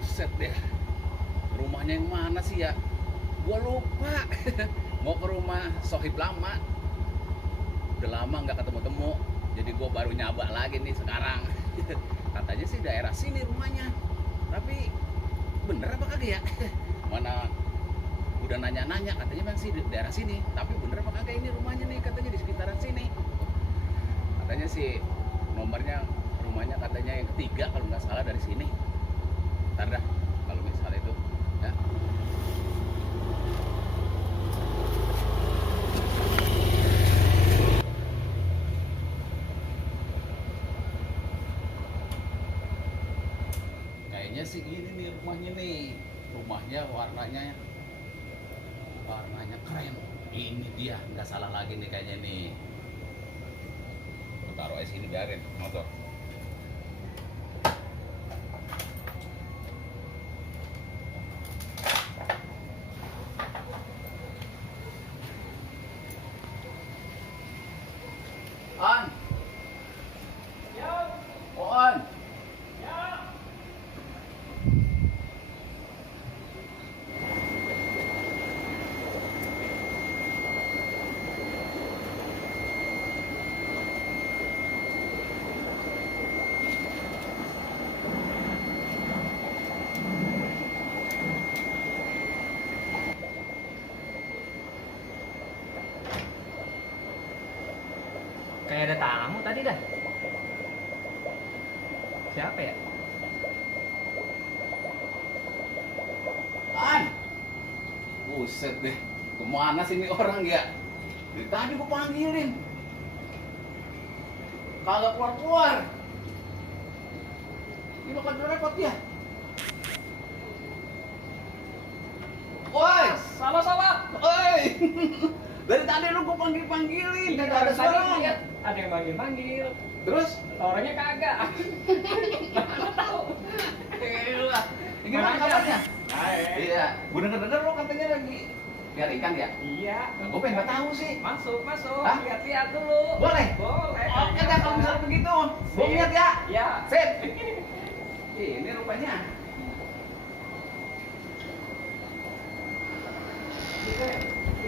Buset deh, rumahnya yang mana sih ya? Gua lupa. Mau ke rumah sohib lama. Udah lama nggak ketemu-temu. Jadi gua baru nyaba lagi nih sekarang. Katanya sih daerah sini rumahnya. Tapi bener apa kagak ya? Mana udah nanya-nanya katanya bang sih di daerah sini. Tapi bener apa kagak ini rumahnya nih? Katanya di sekitaran sini. Katanya sih nomornya rumahnya katanya yang ketiga kalau nggak salah dari sini. Ntar dah kalau misalnya itu ya. Kayaknya sih gini nih rumahnya nih. Rumahnya warnanya keren. Ini dia, nggak salah lagi nih kayaknya nih. Gua taruh aja sini biarin motor. On. Ya, On. ya. Kayak ada tamu tadi dah. Siapa ya? On. Buset deh. Kemana sih ini orang ya? Dari tadi gua panggilin. Kagak keluar-keluar. Ini lo kan repot ya? Woi, Halo sobat. woi. Dari tadi lu gua panggilin, Iya, kagak ada tadi suara. lihat ada yang manggil-manggil. Terus? Orangnya kagak. Mana tahu. Gila. Gimana Mana aja? kabarnya? Baik. Iya, gua denger lo katanya lagi nyari ikan ya? Iya. Nah, gua pengen tahu sih. Masuk. Hah? Lihat-lihat dulu. Boleh? Boleh. Oke dah kalau misalnya begitu. Gua Sip. lihat ya. Ya. Sip. Ini rupanya.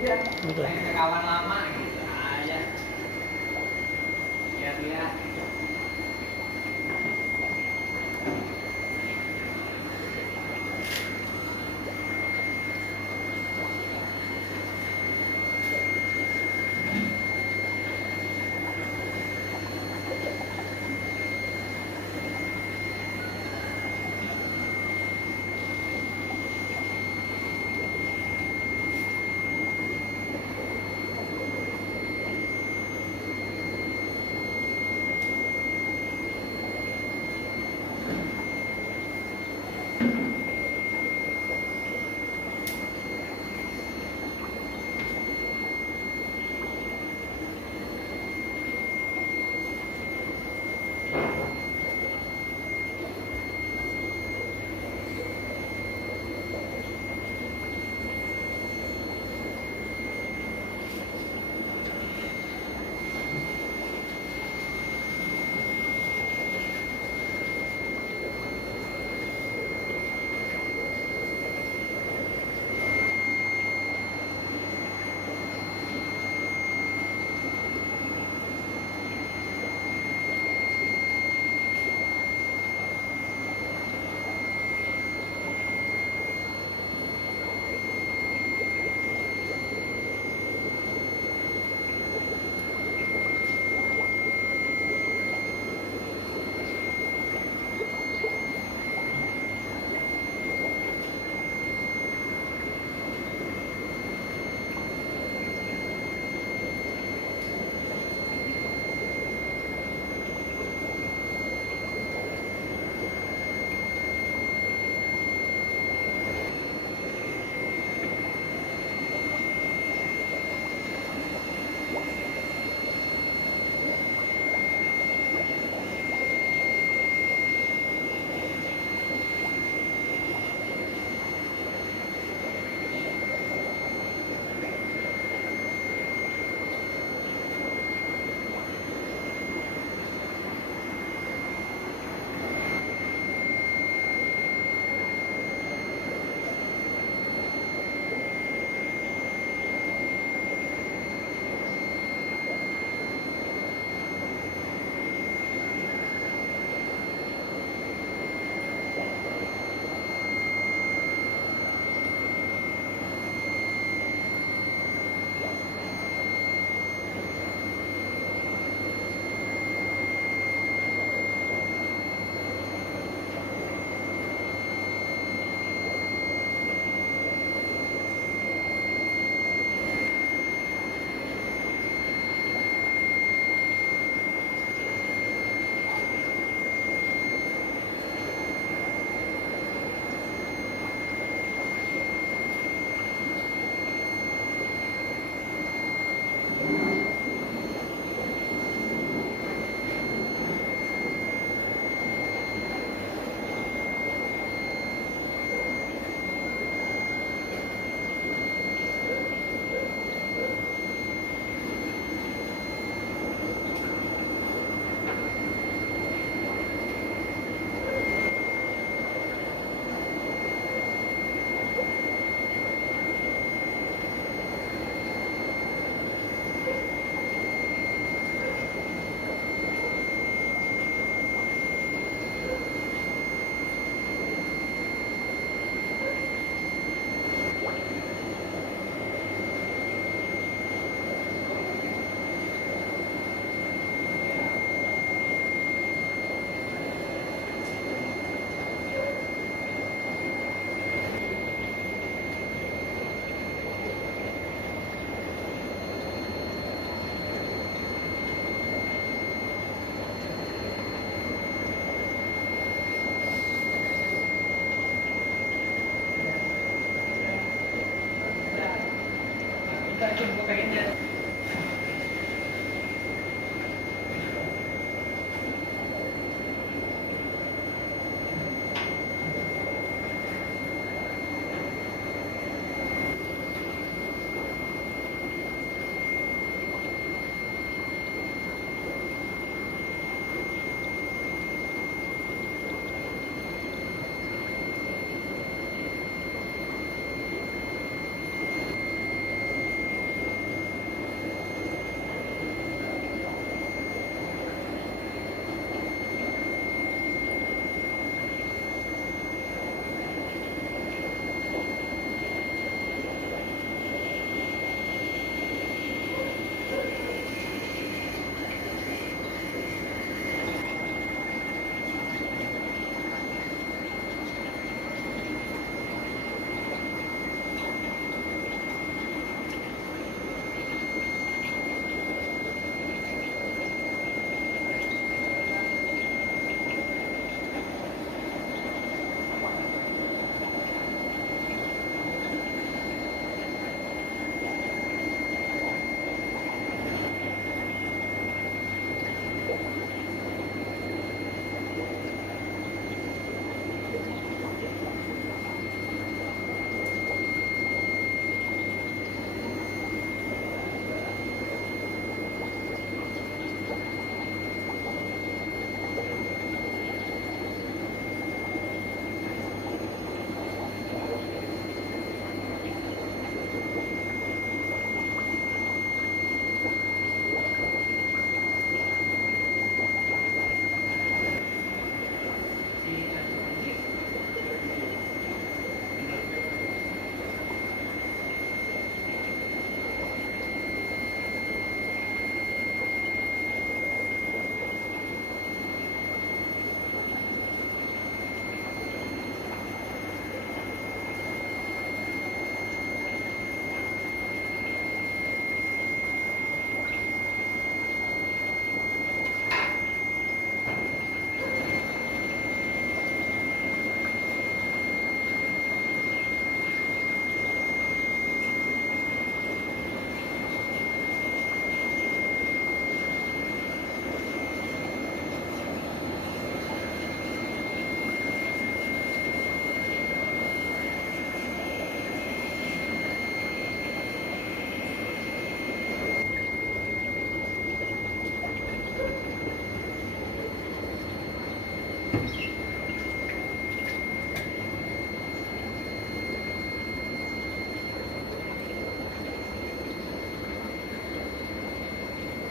Iya. Betul. Ini kawan lama gitu aja. Lihat.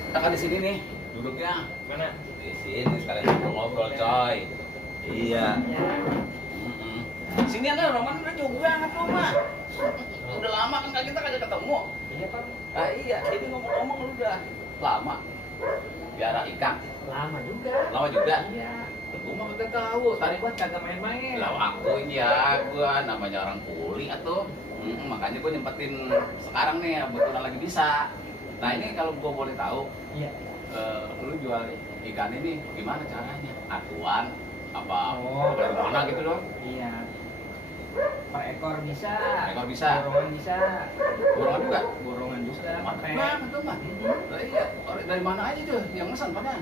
Kita kan di sini nih duduknya. Mana? Di sini sekalian ngobrol-ngobrol coy. Iya. Ya. Sini ada Roman udah jauh banget lu mah. Udah lama kan kita kagak ketemu. Iya Pak. Ah iya, ini ngomong-ngomong lu udah lama piara ikan. Lama juga. Lama juga. Iya. Gua mah kagak tahu. Tadi Buat kagak main-main. lah aku ya, gua namanya orang kuli atuh. Makanya gua nyempetin sekarang nih, kebetulan lagi bisa. Nah ini kalau gua boleh tahu, Iya. lu jual ikan ini gimana caranya? Atuan apa Oh. dari mana gitu dong? Iya. Per ekor bisa. Per ekor bisa. Borongan bisa. Borongan juga? Borongan juga. Mantap Pakai. banget tuh mah. Nah, iya, orang dari mana aja tuh yang pesan pada?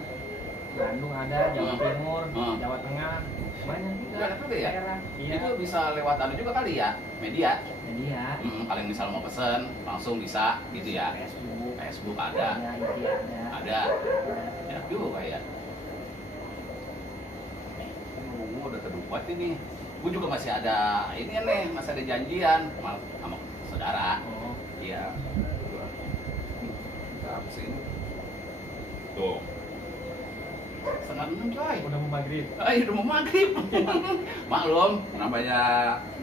Bandung ada, Jawa Hmm. Timur, Hmm. Jawa Tengah, banyak juga. Banyak juga ya? daerah. Iya. Itu bisa lewat anu juga kali ya, media. Media. Kalian misal mau pesen langsung bisa gitu ya. Facebook. Facebook ada, IG ada. ada. Ya juga ya. Ngomong udah terbuat ini. Gue juga masih ada ini nih, masih ada janjian sama saudara. Oh. Iya. Apa sih ini? Tuh. Setengah 6 coy. Udah mau maghrib. Iya udah mau maghrib. Maklum, namanya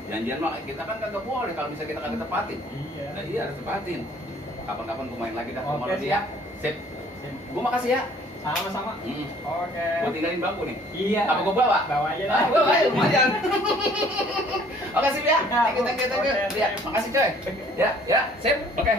janjian mah kita kan kagak boleh kalau bisa kita kagak tepatin. Iya. Nah iya harus tepatin. Kapan-kapan gue main lagi dah ke rumah Oke, lu dia. Sip. Gue makasih ya. Sama-sama. Oke. Gue tinggalin bangku nih. Iya. Apa gue bawa? Bawa aja Ah, dah. bawa aja lumayan. Oke sip ya. Ya, Thank you. oke, Ya, siap. makasih coy. Ya, sip. Oke.